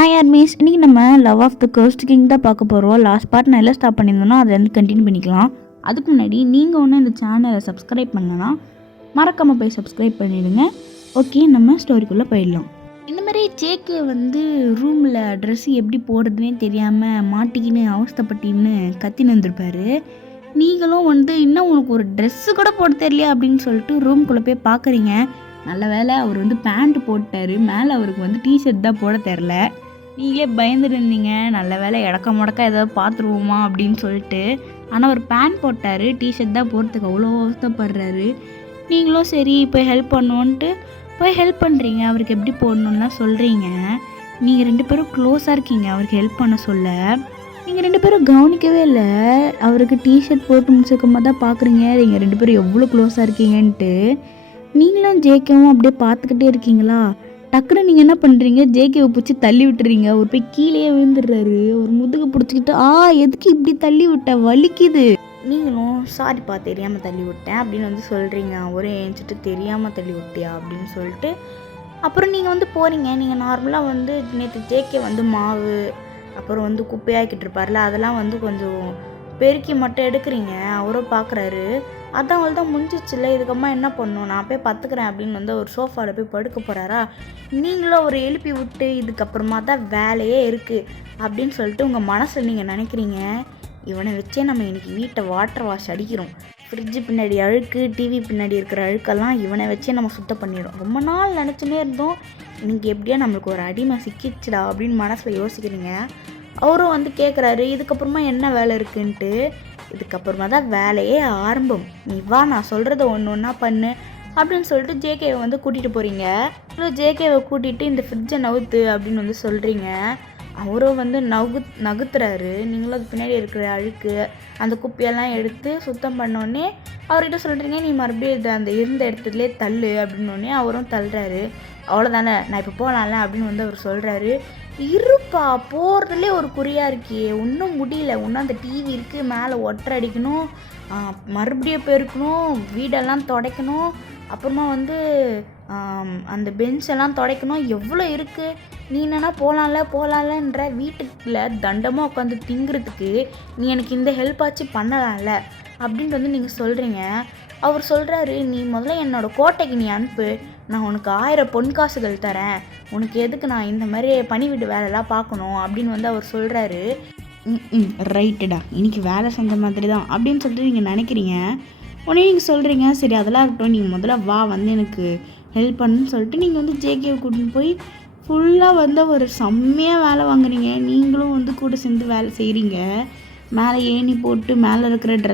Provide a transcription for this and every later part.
Hi armies, இன்றைக்கி நம்ம love of the cursed king தான் பார்க்க போகிறோம். லாஸ்ட் பார்ட் நான் எல்லாம் ஸ்டாப் பண்ணியிருந்தோன்னா அதை வந்து கண்டினியூ பண்ணிக்கலாம். அதுக்கு முன்னாடி நீங்கள் ஒன்று இந்த சேனலை சப்ஸ்கிரைப் பண்ணலன்னா மறக்காமல் போய் சப்ஸ்கிரைப் பண்ணிவிடுங்க. ஓகே, நம்ம ஸ்டோரிக்குள்ளே போயிடலாம். இந்த மாதிரி ஜேகே வந்து ரூமில் ட்ரெஸ்ஸு எப்படி போடுறதுனே தெரியாமல் மாட்டிக்கின்னு அவஸ்தைப்பட்டின்னு கத்தின்னு வந்திருப்பாரு. நீங்களும் வந்து இன்னும் உனக்கு ஒரு ட்ரெஸ்ஸு கூட போட தெரியலையா அப்படின்னு சொல்லிட்டு ரூம்குள்ளே போய் பார்க்குறீங்க. நல்ல வேலை அவர் வந்து பேண்ட் போட்டார், மேலே அவருக்கு வந்து டிஷர்ட் தான் போட தெரில. நீங்களே பயந்துட்டு இருந்தீங்க, நல்ல வேலை இடக்க முடக்கா ஏதாவது பார்த்துருவோமா அப்படின்னு சொல்லிட்டு. ஆனால் அவர் பேண்ட் போட்டார், டிஷர்ட் தான் போடுறதுக்கு அவ்வளோ அவஸ்தைப்படுறாரு. நீங்களும் சரி போய் ஹெல்ப் பண்ணுவோன்ட்டு போய் ஹெல்ப் பண்ணுறீங்க. அவருக்கு எப்படி போடணுன்னா சொல்கிறீங்க. நீங்கள் 2 பேரும் க்ளோஸாக இருக்கீங்க. அவருக்கு ஹெல்ப் பண்ண சொல்ல நீங்கள் 2 பேரும் கவனிக்கவே இல்லை. அவருக்கு டிஷர்ட் போட்டு முடிச்சிருக்கமாக தான் பார்க்குறீங்க நீங்கள் 2 பேரும் எவ்வளோ க்ளோஸாக இருக்கீங்கன்ட்டு. நீங்களும் ஜேகேவும் அப்படியே பார்த்துக்கிட்டே இருக்கீங்களா? டக்குன்னு நீங்கள் என்ன பண்ணுறீங்க, ஜேகேவை பிடிச்சி தள்ளி விட்டுறீங்க. அவர் போய் கீழே விழுந்துடுறாரு. ஒரு முதுகு பிடிச்சிக்கிட்டு எதுக்கு இப்படி தள்ளி விட்ட, வலிக்குது. நீங்களும் சாரிப்பா தெரியாமல் தள்ளி விட்டேன் அப்படின்னு வந்து சொல்கிறீங்க. அவரே ஏஞ்சிட்டு தெரியாமல் தள்ளி விட்டியா அப்படின்னு சொல்லிட்டு அப்புறம் நீங்கள் வந்து போகிறீங்க. நீங்கள் நார்மலாக வந்து நேற்று ஜேகே வந்து மாவு அப்புறம் வந்து குப்பையாக்கிட்டு இருப்பார்ல, அதெல்லாம் வந்து கொஞ்சம் பெருக்கி மட்டும் எடுக்கிறீங்க. அவரும் பார்க்குறாரு. அதான் அவள் தான் முடிஞ்சிச்சுல்ல, இதுக்கம்மா என்ன பண்ணணும், நான் போய் பார்த்துக்கிறேன் அப்படின்னு வந்து ஒரு சோஃபாவில் போய் படுக்க போகிறாரா. நீங்களும் ஒரு எழுப்பி விட்டு இதுக்கப்புறமா தான் வேலையே இருக்குது அப்படின்னு சொல்லிட்டு உங்கள் மனசில் நீங்கள் நினைக்கிறீங்க. இவனை வச்சே நம்ம இன்றைக்கி வீட்டை வாட்டர் வாஷ் அடிக்கிறோம். ஃப்ரிட்ஜு பின்னாடி அழுக்கு, டிவி பின்னாடி இருக்கிற அழுக்கெல்லாம் இவனை வச்சே நம்ம சுத்தம் பண்ணிடும். ரொம்ப நாள் நினச்சினே இருந்தோம், இன்றைக்கி எப்படியா நம்மளுக்கு ஒரு அடிமை சிக்கிச்சுடா அப்படின்னு மனசில் யோசிக்கிறீங்க. அவரும் வந்து கேட்குறாரு, இதுக்கப்புறமா என்ன வேலை இருக்குன்ட்டு. இதுக்கப்புறமா தான் வேலையே ஆரம்பம், நீ வா, நான் சொல்கிறத ஒன்று ஒன்றா பண்ணு அப்படின்னு சொல்லிட்டு ஜேகேவை வந்து கூட்டிகிட்டு போகிறீங்க. ஜேகேவை கூட்டிகிட்டு இந்த ஃப்ரிட்ஜை நவுத்து அப்படின்னு வந்து சொல்கிறீங்க. அவரும் வந்து நகுத்துறாரு. நீங்களும் அது பின்னாடி இருக்கிற அழுக்கு அந்த குப்பையெல்லாம் எடுத்து சுத்தம் பண்ணோடனே அவர்கிட்ட சொல்கிறீங்க, நீ மறுபடியும் இது அந்த இருந்த இடத்துலேயே தள்ளு அப்படின்னோடனே அவரும் தள்ளுறாரு. அவ்வளோதானே, நான் இப்போ போகலாம்ல அப்படின்னு வந்து அவர் சொல்கிறாரு. இருப்பா, போகிறதுலே ஒரு குறியாக இருக்கே, இன்னும் முடியல, இன்னும் அந்த டிவி இருக்குது, மேலே ஒட்டரை அடிக்கணும், மறுபடியும் பெருக்கணும், வீடெல்லாம் துடைக்கணும், அப்புறமா வந்து அந்த பெஞ்செல்லாம் துடைக்கணும், எவ்வளோ இருக்குது. நீ என்னன்னா போகலாம்லன்ற, வீட்டுக்குள்ள தண்டமாக உட்காந்து திங்கிறதுக்கு நீ எனக்கு இந்த ஹெல்ப் ஆச்சு பண்ணலாம்ல அப்படின்ட்டு வந்து நீங்கள் சொல்கிறீங்க. அவர் சொல்கிறாரு, நீ முதல்ல என்னோடய கோட்டைக்கு நீ அனுப்பு, நான் உனக்கு 1000 பொன் காசுகள் தரேன், உனக்கு எதுக்கு நான் இந்த மாதிரி பணி வீட்டு வேலைலாம் பார்க்கணும் அப்படின்னு வந்து அவர் சொல்கிறாரு. ரைட்டுடா, இன்றைக்கி வேலை செஞ்ச மாதிரி தான் அப்படின்னு சொல்லிட்டு நீங்கள் நினைக்கிறீங்க. உடனே நீங்கள் சொல்கிறீங்க, சரி அதெல்லாம் இருக்கட்டும், நீங்கள் முதல்ல வா வந்து எனக்கு ஹெல்ப் பண்ணுன்னு சொல்லிட்டு நீங்கள் வந்து ஜேகேவை கூட்டின்னு போய் ஃபுல்லாக வந்து ஒரு செம்மையாக வேலை வாங்குறீங்க. நீங்களும் வந்து கூட சேர்ந்து வேலை செய்கிறீங்க. மேலே ஏணி போட்டு மேலே இருக்கிற அந்த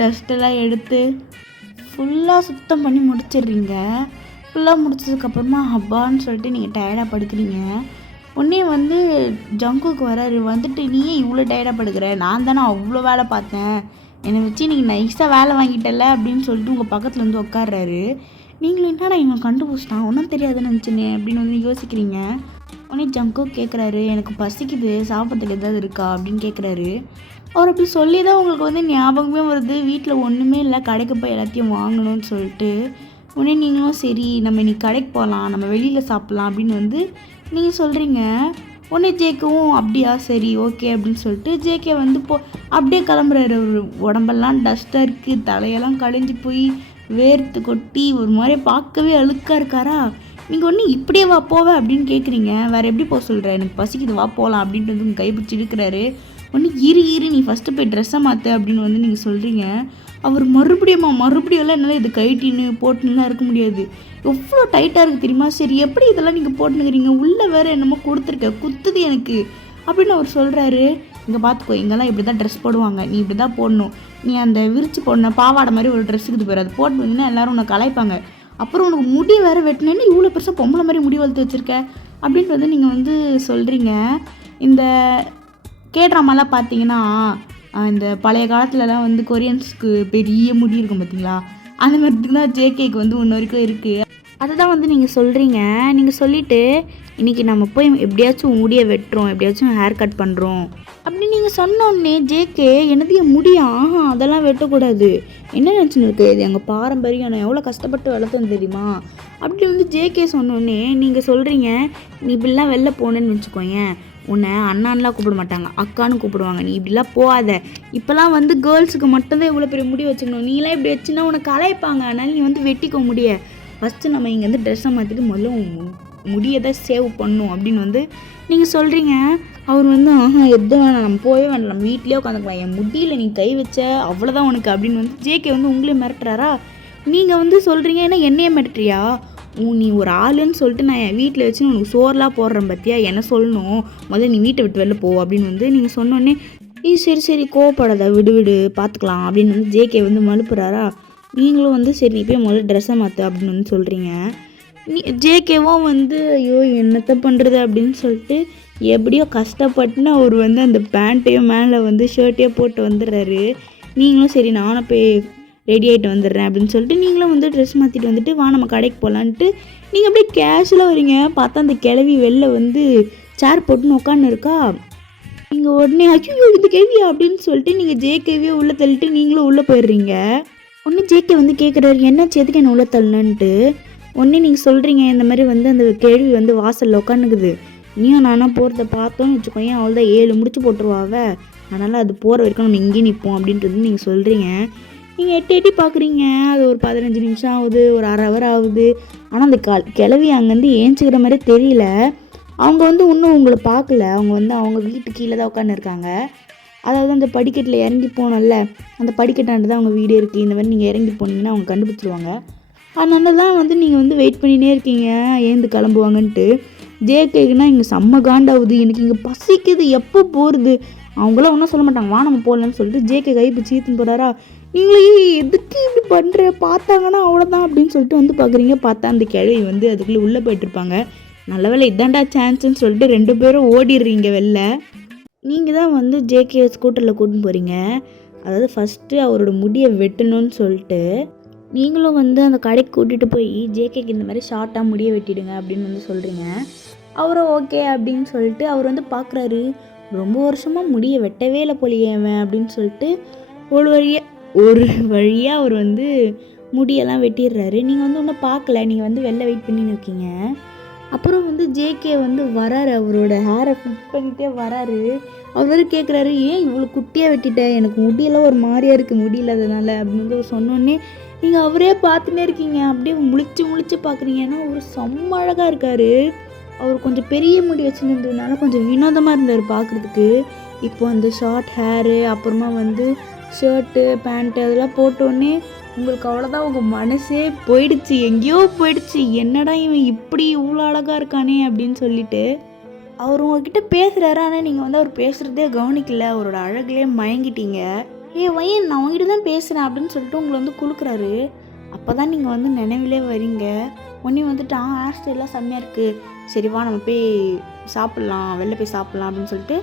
டஸ்ட்டெல்லாம் எடுத்து ஃபுல்லாக சுத்தம் பண்ணி முடிச்சிடுறீங்க. ஃபுல்லாக முடிச்சதுக்கப்புறமா ஹப்பான்னு சொல்லிட்டு நீங்கள் டயர்டாக படுக்கிறீங்க. உடனே வந்து ஜங்குக்கு வராரு. வந்துட்டு, நீயே இவ்வளோ டயர்டாக படுக்கிற, நான் தானே அவ்வளோ வேலை பார்த்தேன், என்னை வச்சு நீங்கள் நைஸாக வேலை வாங்கிட்டல அப்படின்னு சொல்லிட்டு உங்கள் பக்கத்தில் வந்து உட்கார்றாரு. நீங்களும் என்னடா இவன் கண்டுபிடிச்சிட்டான், ஒன்றும் தெரியாதுன்னு நினச்சினே அப்படின்னு வந்து யோசிக்கிறீங்க. உடனே ஜங்கு கேட்குறாரு, எனக்கு பசிக்குது, சாப்பிட்றதுக்கு ஏதாவது இருக்கா அப்படின்னு கேட்குறாரு. அவர் அப்படி சொல்லி தான் உங்களுக்கு வந்து ஞாபகமே வருது, வீட்டில் ஒன்றுமே இல்லை, கடைக்கு போய் எல்லாத்தையும் வாங்கணும்னு சொல்லிட்டு. உடனே நீங்களும் சரி நம்ம இன்னைக்கு கடைக்கு போகலாம், நம்ம வெளியில் சாப்பிட்லாம் அப்படின்னு வந்து நீங்கள் சொல்கிறீங்க. உடனே ஜேகேவும் அப்படியா சரி ஓகே அப்படின்னு சொல்லிட்டு ஜேகே வந்து அப்படியே கிளம்புறாரு. ஒரு உடம்பெல்லாம் டஸ்ட்டாக இருக்குது, தலையெல்லாம் கடைஞ்சி போய் வேர்த்து கொட்டி ஒரு மாதிரி பார்க்கவே அழுக்காக இருக்காரா. நீங்கள் ஒன்று இப்படியே வா போவ அப்படின்னு கேட்குறீங்க. வேறு எப்படி போக சொல்கிற, எனக்கு பசிக்குது வா போகலாம் அப்படின்ட்டு வந்து உங்கள் கைப்பிடிச்சி இழுக்கிறாரு. ஒன்று இரு நீ ஃபஸ்ட்டு போய் ட்ரெஸ்ஸை மாற்று அப்படின்னு வந்து நீங்கள் சொல்கிறீங்க. அவர் மறுபடியும் என்னால் இது கைட்டின்னு போட்டுன்னுலாம் இருக்க முடியாது, எவ்வளோ டைட்டாக இருக்குது தெரியுமா, சரி எப்படி இதெல்லாம் நீங்கள் போட்டுனுக்கிறீங்க, உள்ளே வேறு என்னமோ கொடுத்துருக்க, குத்துது எனக்கு அப்படின்னு அவர் சொல்கிறாரு. இங்கே பார்த்துக்கோ, இங்கெல்லாம் இப்படி தான் ட்ரெஸ் போடுவாங்க, நீ இப்படி தான் போடணும், நீ அந்த விரிச்சு போடணும் பாவாடை மாதிரி ஒரு ட்ரெஸ் இருக்குது போயிரு, அது போட்டு வந்தீங்கன்னா எல்லோரும் உன்னை கலாய்ப்பாங்க, அப்புறம் உனக்கு முடி வேறு வெட்டினேன்னு இவ்வளோ பெருசாக பொம்பளை மாதிரி முடி வளர்த்து வச்சுருக்க அப்படின்ட்டு வந்து நீங்கள் வந்து சொல்கிறீங்க. இந்த கேட்ராமாலாம் பார்த்தீங்கன்னா இந்த பழைய காலத்துலலாம் வந்து கொரியன்ஸ்க்கு பெரிய முடி இருக்கும் பார்த்தீங்களா, அந்த மாதிரி தான் ஜேகேக்கு வந்து இன்ன வரைக்கும் இருக்குது. அதுதான் வந்து நீங்கள் சொல்கிறீங்க. நீங்கள் சொல்லிவிட்டு இன்றைக்கி நம்ம போய் எப்படியாச்சும் முடியை வெட்டுறோம், எப்படியாச்சும் ஹேர் கட் பண்ணுறோம் அப்படின்னு நீங்கள் சொன்னோடனே ஜேகே என்னது முடியா, அதெல்லாம் வெட்டக்கூடாது, என்ன நினச்சின்னு இருக்கு, இது எங்கள் பாரம்பரியம், நான் எவ்வளோ கஷ்டப்பட்டு வளர்த்தேன்னு தெரியுமா அப்படி வந்து ஜேகே சொன்னோடனே நீங்கள் சொல்கிறீங்க, நீ இப்படிலாம் வெளில போனேன்னு வச்சுக்கோயேன், உன்னை அண்ணான்லாம் கூப்பிட மாட்டாங்க, அக்கான்னு கூப்பிடுவாங்க, நீ இப்படிலாம் போகாத, இப்போலாம் வந்து கேர்ள்ஸுக்கு மட்டும்தான் இவ்வளோ பெரிய முடி வச்சுக்கணும், நீலாம் இப்படி வச்சுன்னா உனக்கு கலாய்ப்பாங்க, அதனால நீ வந்து வெட்டிக்க முடிய, ஃபஸ்ட்டு நம்ம இங்கே வந்து ட்ரெஸ்ஸை மாற்றிட்டு முதல்ல முடியை தான் சேவ் பண்ணும் அப்படின்னு வந்து நீங்கள் சொல்கிறீங்க. அவர் வந்து எது வேணாம், நம்ம போகவே வேண்டாம், நம்ம வீட்லேயே உட்காந்துக்கலாம், என் முடியில் நீ கை வச்ச அவ்வளோதான் உனக்கு அப்படின்னு வந்து ஜேகே வந்து உங்களையும் மிரட்டுறாரா. நீங்கள் வந்து சொல்கிறீங்க, ஏன்னா என்னையே மிரட்டுறியா, நீ ஒரு ஆளுன்னு சொல்லிட்டு நான் என் வீட்டில் வச்சு உனக்கு சோறுலாம் போடுறேன் பற்றியா, என்ன சொல்லணும், முதல்ல நீ வீட்டை விட்டு வெளில போ அப்படின்னு வந்து நீங்கள் சொன்னோடனே, சரி சரி கோவப்படாத, விடு விடு பார்த்துக்கலாம் அப்படின்னு வந்து ஜேகே வந்து மழுப்புறாரா. நீங்களும் வந்து சரி நீ போய் முதல்ல ட்ரெஸ்ஸை மாற்று அப்படின்னு வந்து சொல்கிறீங்க. ஜேகேவும் வந்து ஐயோ என்னத்தை பண்ணுறது அப்படின்னு சொல்லிட்டு எப்படியோ கஷ்டப்பட்டுன்னு அவர் வந்து அந்த பேண்ட்டையும் மேலே வந்து ஷர்ட்டையோ போட்டு வந்துடுறாரு. நீங்களும் சரி நானும் போய் ரெடி ஆகிட்டு வந்துடுறேன் அப்படின்னு சொல்லிட்டு நீங்களும் வந்து ட்ரெஸ் மாற்றிட்டு வந்துட்டு வா நம்ம கடைக்கு போகலான்ட்டு நீங்கள் அப்படியே கேஷுவலாக வரீங்க. பார்த்தா அந்த கிளவி வெளில வந்து சேர் போட்டுன்னு உட்காந்து இருக்கா. நீங்கள் உடனே ஐயோ இந்த கேள்வியா அப்படின்னு சொல்லிட்டு நீங்கள் ஜேகேவியே உள்ளே தள்ளிட்டு நீங்களும் உள்ளே போயிடுறீங்க. ஒன்று ஜேகே வந்து கேட்குறாரு, என்னாச்சு எதுக்கு என்ன உள்ளே தள்ளணுன்ட்டு. ஒன்றே நீங்கள் சொல்கிறீங்க, இந்த மாதிரி வந்து அந்த கேள்வி வந்து வாசலில் உட்காந்துக்குது, நீயும் நானா போகிறத பார்த்தோன்னு வச்சுக்கோங்க, அவள்தான் 7 முடிச்சு போட்டுருவாவ, அதனால் அது போகிற வரைக்கும் நம்ம இங்கே நிற்போம் அப்படின்றது நீங்கள் சொல்கிறீங்க. நீங்கள் எட்டி பார்க்குறீங்க, அது ஒரு 15 நிமிஷம் ஆகுது, ஒரு அரை ஹவர் ஆகுது, ஆனால் அந்த கிளவி அங்கேருந்து ஏஞ்சிக்கிற மாதிரி தெரியல. அவங்க வந்து இன்னும் உங்களை பார்க்கல, அவங்க வந்து அவங்க வீட்டு கீழே தான் உட்காந்துருக்காங்க. அதாவது அந்த படிக்கட்டில் இறங்கி போனோம்ல, அந்த படிக்கட்டாண்டு தான் அவங்க வீடு இருக்குது, இந்த மாதிரி நீங்கள் இறங்கி போனீங்கன்னா அவங்க கண்டுபிடிச்சிருவாங்க. அதனால தான் வந்து நீங்கள் வந்து வெயிட் பண்ணினே இருக்கீங்க ஏந்து கிளம்புவாங்கன்ட்டு. ஜேகேக்குன்னா இங்கே செம்ம காண்டாகுது, எனக்கு இங்கே பசிக்குது, எப்போ போகிறது, அவங்களாம் ஒன்றும் சொல்ல மாட்டாங்க, வா நம்ம போகலன்னு சொல்லிட்டு ஜேகே கை பிடிச்சி ஈத்துன்னு போகிறாரா. நீங்களே எதுக்கு இப்படி பண்ணுற, பார்த்தாங்கன்னா அவ்வளோதான் அப்படின்னு சொல்லிட்டு வந்து பார்க்குறீங்க. பார்த்தா அந்த கிழவி வந்து அதுக்குள்ளே உள்ளே போய்ட்டுருப்பாங்க. நல்ல வேலை இதாண்டா சான்ஸ்ன்னு சொல்லிட்டு 2 பேரும் ஓடிடுறீங்க வெளில. நீங்கள் தான் வந்து ஜேகே ஸ்கூட்டரில் கூட்டின்னு போகிறீங்க. அதாவது ஃபஸ்ட்டு அவரோட முடியை வெட்டணும்னு சொல்லிட்டு நீங்களும் வந்து அந்த கடைக்கு கூட்டிகிட்டு போய் ஜேகேக்கு இந்த மாதிரி ஷார்ட்டாக முடிய வெட்டிடுங்க அப்படின்னு வந்து சொல்கிறீங்க. அவரும் ஓகே அப்படின்னு சொல்லிட்டு அவர் வந்து பார்க்குறாரு, ரொம்ப வருஷமாக முடியை வெட்டவே இல்லை போலியே அவன் அப்படின்னு சொல்லிட்டு ஒரு வழியாக அவர் வந்து முடியெல்லாம் வெட்டிடுறாரு. நீங்கள் வந்து ஒன்றும் பார்க்கல, நீங்கள் வந்து வெளில வெயிட் பண்ணின்னு இருக்கீங்க. அப்புறம் வந்து ஜேகே வந்து வராரு, அவரோட ஹேரை ஃபிட் பண்ணிகிட்டே வராரு. அவர் வந்து கேட்குறாரு, ஏன் இவ்வளோ குட்டியாக வெட்டிட்டேன், எனக்கு முடியெல்லாம் ஒரு மாதிரியாக இருக்குது முடியலாதனால அப்படின்னு வந்து அவர் சொன்னோடனே நீங்கள் அவரே பார்த்துட்டே இருக்கீங்க, அப்படியே முழிச்சு பார்க்குறீங்க. ஏன்னா அவர் செம்ம அழகாக இருக்கார். அவர் கொஞ்சம் பெரிய முடி வச்சுருந்ததுனால கொஞ்சம் வினோதமாக இருந்தார் பார்க்குறதுக்கு. இப்போ அந்த ஷார்ட் ஹேரு அப்புறமா வந்து ஷர்ட்டு பேண்ட்டு அதெல்லாம் போட்டோடனே உங்களுக்கு அவ்வளோதான், உங்கள் மனசே போயிடுச்சு, எங்கேயோ போயிடுச்சு, என்னடா இவன் இப்படி இவ்வளோ அழகாக இருக்கானே அப்படின்னு சொல்லிட்டு அவர் உங்ககிட்ட பேசுகிறாரு. ஆனால் நீங்கள் வந்து அவர் பேசுகிறதே கவனிக்கல, அவரோட அழகுலேயே மயங்கிட்டீங்க. வயன் நான் உங்ககிட்ட தான் பேசுகிறேன் அப்படின்னு சொல்லிட்டு உங்களை வந்து குலுக்குறாரு. அப்போ தான் நீங்கள் வந்து நினைவிலே வரீங்க. உடனே வந்துட்டு ஹேர் ஸ்டைல்லாம் செம்மையாக இருக்குது, சரி வா நம்ம போய் சாப்பிட்லாம், வெளில போய் சாப்பிட்லாம் அப்படின்னு சொல்லிட்டு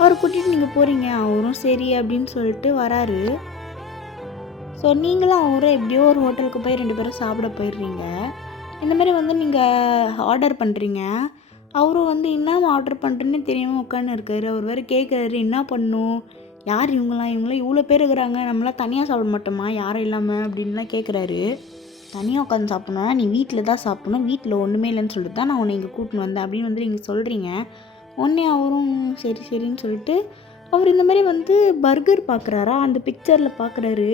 அவரை கூட்டிகிட்டு நீங்கள் போகிறீங்க. அவரும் சரி அப்படின்னு சொல்லிட்டு வராரு. ஸோ நீங்களும் அவரும் எப்படியோ ஒரு ஹோட்டலுக்கு போய் 2 பேரும் சாப்பிட போயிடுறீங்க. இந்த மாதிரி வந்து நீங்கள் ஆர்டர் பண்ணுறீங்க. அவரும் வந்து என்ன ஆர்டர் பண்ணுறேன்னு தெரியாமல் உட்காந்து இருக்காரு. அவர் வேறு கேட்குறாரு, என்ன பண்ணும், யார் இவங்களாம் இவ்வளோ பேர் இருக்கிறாங்க, நம்மளாம் தனியாக சாப்பிட மாட்டோமா யாரும் இல்லாமல் அப்படின்லாம் கேட்குறாரு. தனியாக உட்காந்து சாப்பிட்ணுன்னா நீ வீட்டில் தான் சாப்பிட்ணும், வீட்டில் ஒன்றுமே இல்லைன்னு சொல்லிட்டு தான் நான் உன்னை இங்கே கூட்டின்னு வந்தேன் அப்படின்னு வந்து நீங்கள் சொல்கிறீங்க. உடனே அவரும் சரின்னு சொல்லிட்டு அவர் இந்த மாதிரி வந்து பர்கர் பார்க்குறாரா, அந்த பிக்சரில் பார்க்குறாரு.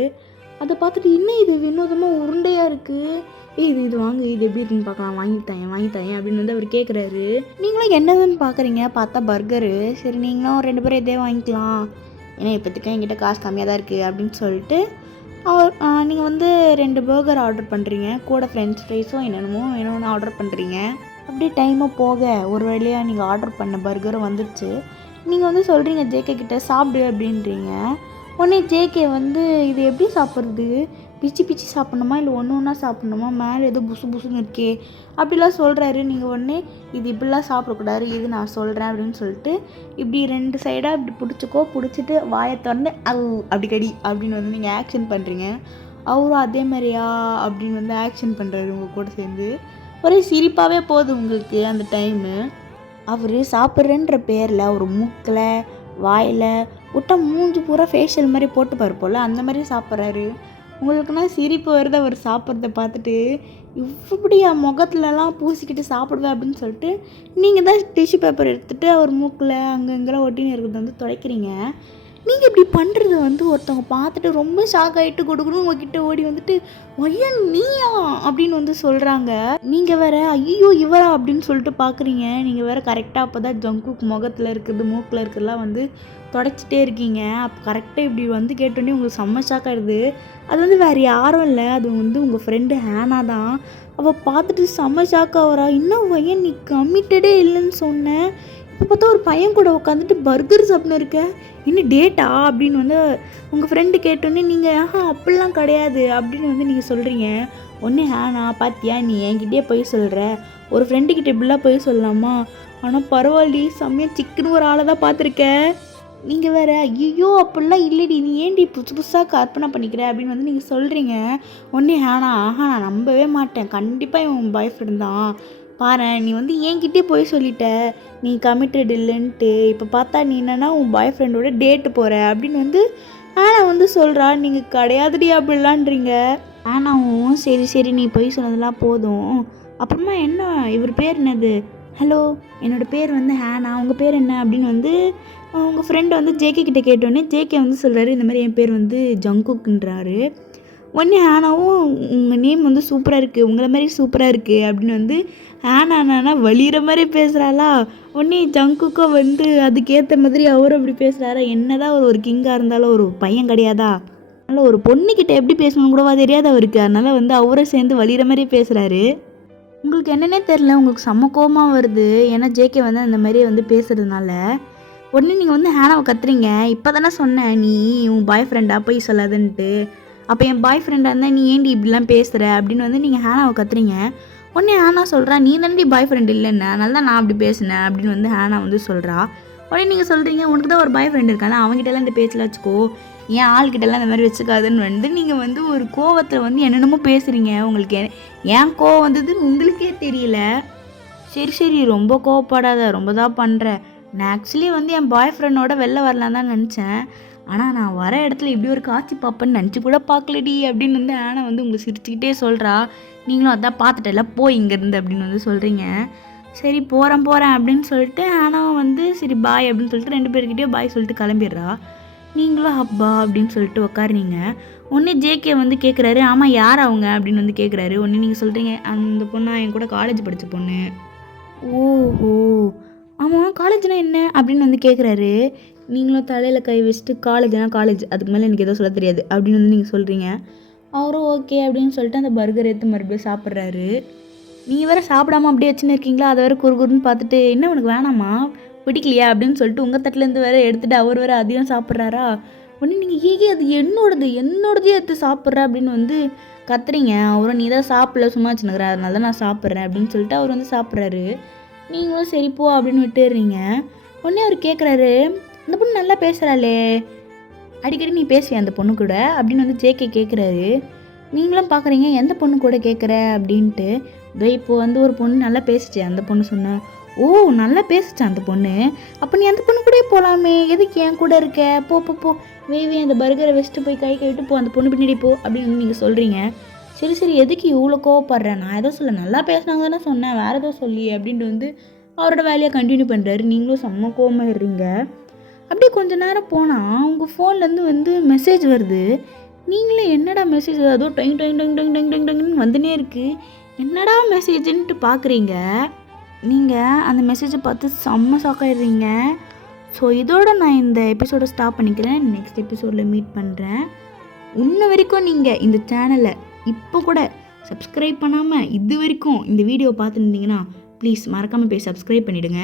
அதை பார்த்துட்டு இன்னும் இது வினோதமாக உருண்டையாக இருக்குது, இது வாங்க, இது எப்படி இருக்குன்னு பார்க்கலாம், வாங்கித்தாயேன் அப்படின்னு வந்து அவர் கேட்குறாரு. நீங்களும் என்னதுன்னு பார்க்குறீங்க, பார்த்தா பர்கரு. சரி நீங்களும் 2 பேரும் இதே வாங்கிக்கலாம், ஏன்னா இப்போதைக்கு என்கிட்ட காசு கம்மியாக தான் இருக்குது அப்படின்னு சொல்லிட்டு நீங்கள் வந்து 2 பர்கர் ஆர்டர் பண்ணுறீங்க, கூட ஃப்ரெஞ்ச் ஃப்ரைஸும் என்னென்னு ஆர்டர் பண்ணுறீங்க. அப்படியே டைமாக போக ஒரு வழியாக நீங்கள் ஆர்டர் பண்ண பர்கரும் வந்துடுச்சு. நீங்கள் வந்து சொல்கிறீங்க ஜேகே கிட்ட சாப்பிடு அப்படின்றீங்க. உடனே ஜேகே வந்து இது எப்படி சாப்பிட்றது, பிச்சு சாப்பிட்ணுமா இல்லை ஒன்றா சாப்பிட்ணுமா, மேலே ஏதோ புசுன்னு இருக்கே அப்படிலாம் சொல்கிறாரு. நீங்கள் உடனே இது இப்படிலாம் சாப்பிடக்கூடாது, இது நான் சொல்கிறேன் அப்படின்னு சொல்லிட்டு இப்படி 2 சைடாக இப்படி பிடிச்சிட்டு வாயை திறந்து அப்படி கடி அப்படின்னு வந்து நீங்கள் ஆக்ஷன் பண்ணுறீங்க. அவரும் அதே மாதிரியா அப்படின்னு வந்து ஆக்ஷன் பண்ணுறாரு உங்கள் கூட சேர்ந்து. ஒரே சிரிப்பாகவே போகுது உங்களுக்கு அந்த டைமு. அவர் சாப்பிட்றேன்ற பேரில் ஒரு மூக்கில் வாயில் விட்டா மூஞ்சி பூரா ஃபேஷியல் மாதிரி போட்டு பார்ப்போம்ல, அந்த மாதிரி சாப்பிட்றாரு. உங்களுக்குன்னா சிரிப்பு வருது அவர் சாப்பிட்றத பார்த்துட்டு. இப்படியா முகத்துலலாம் பூசிக்கிட்டு சாப்பிடுவேன் அப்படின்னு சொல்லிட்டு நீங்கள் தான் டிஷ்யூ பேப்பர் எடுத்துகிட்டு அவர் மூக்கில் அங்கே இங்கெல்லாம் ஒட்டின்னு இருக்கிறத வந்து துடைக்கிறீங்க. நீங்கள் இப்படி பண்ணுறது வந்து ஒருத்தவங்க பார்த்துட்டு ரொம்ப ஷாக் ஆகிட்டு கொடுக்கணும் உங்ககிட்ட ஓடி வந்துட்டு ஐயன் நீயா அப்படின்னு வந்து சொல்கிறாங்க. நீங்கள் வேறு ஐயோ இவரா அப்படின்னு சொல்லிட்டு பார்க்குறீங்க. நீங்கள் வேறு கரெக்டாக அப்போ தான் ஜங்குக் முகத்தில் இருக்கிறது மூக்கில் இருக்கிறதுலாம் வந்து தொடச்சிட்டே இருக்கீங்க. அப்போ கரெக்டாக இப்படி வந்து கேட்டோன்னே உங்களுக்கு செம்ம ஷாக் ஆகிடுது. அது வந்து வேறு யாரும் இல்லை, அது வந்து உங்கள் ஃப்ரெண்டு ஹேனா தான். அவள் பார்த்துட்டு செம்ம ஷாக் ஆகிறா. இன்னும் பையன் நீ கமிட்டடே இல்லைன்னு சொன்னேன், இப்போ பார்த்தா ஒரு பையன் கூட உட்காந்துட்டு பர்கர் சாப்பிட்னு இருக்க, இன்னும் டேட்டா அப்படின்னு வந்து உங்கள் ஃப்ரெண்டு கேட்டோன்னே நீங்கள் அப்படிலாம் கிடையாது அப்படின்னு வந்து நீங்கள் சொல்கிறீங்க. ஒன்று ஹேனா பார்த்தியா நீ என்கிட்டயே போய் சொல்கிற, ஒரு ஃப்ரெண்டுக்கிட்ட இப்படிலாம் போய் சொல்லலாமா? ஆனால் பரவாயில்ல செம்மையாக சிக்கன்னு ஒரு ஆளை தான் பார்த்துருக்கேன். நீங்கள் வேறு ஐயோ அப்படிலாம் இல்லைடி நீ ஏன்டி புதுசு புதுசாக கற்பனை பண்ணிக்கிற அப்படின்னு வந்து நீங்கள் சொல்கிறீங்க. ஒன்றே நான் நம்பவே மாட்டேன், கண்டிப்பாக இவன் பாய் ஃப்ரெண்ட் தான். பாரு நீ வந்து என்கிட்டே போய் சொல்லிட்ட நீ கமிட்டட் இல்லைன்ட்டு, இப்போ பார்த்தா நீ என்னென்னா உன் பாய் ஃப்ரெண்டோட டேட்டு போகிற அப்படின்னு வந்து வந்து சொல்கிறா. நீங்கள் கிடையாதுடி அப்படிலான்றீங்க. ஆனாவும் சரி நீ போய் சொன்னதெல்லாம் போதும், அப்புறமா என்ன இவர் பேர் என்னது? ஹலோ என்னோடய பேர் வந்து ஹேனா, உங்கள் பேர் என்ன அப்படின்னு வந்து உங்கள் ஃப்ரெண்டு வந்து ஜேகே கிட்டே கேட்டோன்னே ஜேகே வந்து சொல்கிறாரு இந்த மாதிரி என் பேர் வந்து ஜங்குக்குன்றாரு. உடனே ஹேனாவும் உங்கள் நேம் வந்து சூப்பராக இருக்குது, உங்களை மாதிரி சூப்பராக இருக்குது அப்படின்னு வந்து ஹேனா வலிகிற மாதிரி பேசுகிறாளா. உடனே ஜங்குக்கோ வந்து அதுக்கேற்ற மாதிரி அவரும் அப்படி பேசுகிறாரா. என்ன தான் ஒரு கிங்காக இருந்தாலும் ஒரு பையன் கிடையாதா, அதனால் ஒரு பொண்ணுக்கிட்ட எப்படி பேசணும்னு கூடவா தெரியாது அவருக்கு. அதனால் வந்து அவரும் சேர்ந்து வலிகிற மாதிரி பேசுகிறாரு. உங்களுக்கு என்னன்னே தெரில, உங்களுக்கு செம்ம கோவமாக வருது. ஏன்னா ஜேகே வந்து அந்த மாதிரி வந்து பேசுகிறதுனால உடனே நீங்கள் வந்து ஹேனாவை கத்துறீங்க. இப்போ தானே சொன்னேன் நீ உன் பாய் ஃப்ரெண்டாக போய் சொல்லாதுன்ட்டு, அப்போ என் பாய் ஃப்ரெண்டாக இருந்தால் நீ ஏன்டி இப்படிலாம் பேசுகிற அப்படின்னு வந்து நீங்கள் ஹேனாவை கத்துறீங்க. உடனே ஹேனா சொல்கிறா நீ தானே பாய் ஃப்ரெண்ட் இல்லைன்னு, அதனால தான் நான் அப்படி பேசினேன் அப்படின்னு வந்து ஹேனா வந்து சொல்கிறா. உடனே நீங்கள் சொல்கிறீங்க உனக்கு தான் ஒரு பாய் ஃப்ரெண்ட் இருக்காங்க, அவங்ககிட்டலாம் இந்த பேச்செலாம் வச்சுக்கோ, ஏன் ஆள்கிட்டலாம் இந்த மாதிரி வச்சுக்காதுன்னு வந்து நீங்கள் வந்து ஒரு கோவத்தில் வந்து என்னென்னமோ பேசுகிறீங்க. உங்களுக்கு ஏன் கோவம் வந்ததுன்னு உங்களுக்கே தெரியல. சரி ரொம்ப கோவப்படாத, ரொம்ப தான் பண்ணுறேன். நான் ஆக்சுவலி வந்து என் பாய் ஃப்ரெண்டோட வெளில வரலாம் தான் நினச்சேன், ஆனால் நான் வர இடத்துல இப்படி ஒரு காட்சி பார்ப்பேன்னு நினச்சி கூட பார்க்கலடி அப்படின்னு வந்து ஆனா வந்து உங்களுக்கு சிரிச்சுக்கிட்டே சொல்கிறா. நீங்களும் அதான் பார்த்துட்டல போ இங்கேருந்து அப்படின்னு வந்து சொல்கிறீங்க. சரி போகிறேன் அப்படின்னு சொல்லிட்டு ஆனாவும் வந்து சரி பாய் அப்படின்னு சொல்லிட்டு 2 பேர்கிட்டயும் பாய் சொல்லிட்டு கிளம்பிடுறா. நீங்களும் அப்பா அப்படின்னு சொல்லிட்டு உட்காருனீங்க. ஒன்று ஜேகே வந்து கேட்குறாரு ஆமாம் யார் அவங்க அப்படின்னு வந்து கேட்குறாரு. ஒன்று நீங்கள் சொல்கிறீங்க அந்த பொண்ணா என் கூட காலேஜ் படித்த பொண்ணு. ஓஹோ ஆமாம் காலேஜ்னால் என்ன அப்படின்னு வந்து கேட்குறாரு. நீங்களும் தலையில் கை வச்சுட்டு காலேஜ் அதுக்கு மேலே எனக்கு எதுவும் சொல்ல தெரியாது அப்படின்னு வந்து நீங்கள் சொல்கிறீங்க. அவரும் ஓகே அப்படின்னு சொல்லிட்டு அந்த பர்கர் எடுத்து மறுபடியும் சாப்பிட்றாரு. நீங்கள் வேறு சாப்பிடாமல் அப்படியே வச்சுன்னு இருக்கீங்களா, அதை வேறு குறுகுறுன்னு பார்த்துட்டு என்ன உனக்கு வேணாமா பிடிக்கலையா அப்படின்னு சொல்லிட்டு உங்கள் தட்டிலேருந்து வேறு எடுத்துகிட்டு அவர் வேறு அதையும் சாப்பிட்றாரா. உடனே நீங்கள் ஏகே அது என்னோடதே எடுத்து சாப்பிட்ற அப்படின்னு வந்து கத்துறீங்க. அவரும் நீ தான் சாப்பிடல சும்மா வச்சுனுக்குற, அதனால தான் நான் சாப்பிட்றேன் அப்படின்னு சொல்லிட்டு அவர் வந்து சாப்பிட்றாரு. நீங்களும் சரி போ அப்படின்னு விட்டுடுறீங்க. உடனே அவர் கேட்குறாரு அந்த பொண்ணு நல்லா பேசுகிறாளே, அடிக்கடி நீ பேசுவியா அந்த பொண்ணு கூட அப்படின்னு வந்து ஜேகே கேட்குறாரு. நீங்களும் பார்க்குறீங்க எந்த பொண்ணு கூட கேட்குற அப்படின்ட்டு. இப்போது வந்து ஒரு பொண்ணு நல்லா பேசிச்சு, அந்த பொண்ணு சொன்னேன். ஓ நல்லா பேசிச்சு அந்த பொண்ணு, அப்போ நீ அந்த பொண்ணு கூட போகலாமே, எதுக்கு என் கூட இருக்க, போ வேவே அந்த பர்கரை வச்சுட்டு போய் கை கழுவிட்டு போ, அந்த பொண்ணு பின்னாடி போ அப்படின்னு வந்து நீங்கள் சொல்கிறீங்க. சரி எதுக்கு இவ்வளோ கோவப்படுறேன், நான் ஏதோ சொல்ல நல்லா பேசினாங்க தானே சொன்னேன், வேறு ஏதோ சொல்லி அப்படின்ட்டு வந்து அவரோட வேலையை கண்டினியூ பண்ணுறாரு. நீங்களும் செம்ம கோவமாயிடுறீங்க. அப்படியே கொஞ்ச நேரம் போனால் உங்கள் ஃபோன்லேருந்து வந்து மெசேஜ் வருது. நீங்களே என்னடா மெசேஜ் அதோ டொங் டொங் டொங் டொங் டொங் டொங் டொங்னு வந்துனே இருக்குது, என்னடா மெசேஜுன்ட்டு பார்க்குறீங்க. நீங்கள் அந்த மெசேஜை பார்த்து செம்ம ஷாக்காயிடுறீங்க. ஸோ இதோட நான் இந்த எபிசோடை ஸ்டாப் பண்ணிக்கிறேன். நெக்ஸ்ட் எபிசோடில் மீட் பண்ணுறேன். இன்ன வரைக்கும் நீங்கள் இந்த சேனலை இப்போ கூட சப்ஸ்கிரைப் பண்ணாமல் இது வரைக்கும் இந்த வீடியோ பார்த்துருந்தீங்கன்னா ப்ளீஸ் மறக்காமல் போய் சப்ஸ்கிரைப் பண்ணிவிடுங்க.